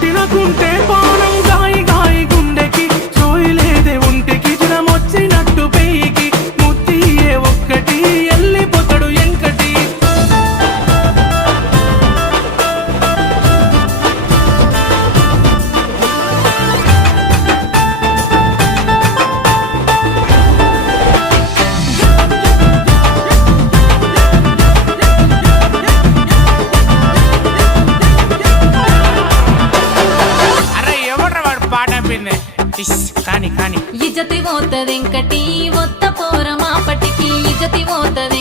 తినకుంటే పానం గాయి గాయి గుండెకి సోయిలేదే ఒంటికి జ్వరమొచ్చినట్టు పెయికి ముత్తియే ఒక్కటి ఎల్లిపోతాడు ఎంకటి అరే ఎవడ్రా వాడు పాట పిందే కానీ కానీ ఇజ్జతి పోతదెంకటి ఒత్త పోర మాపటికి ఇజ్జతి పోతది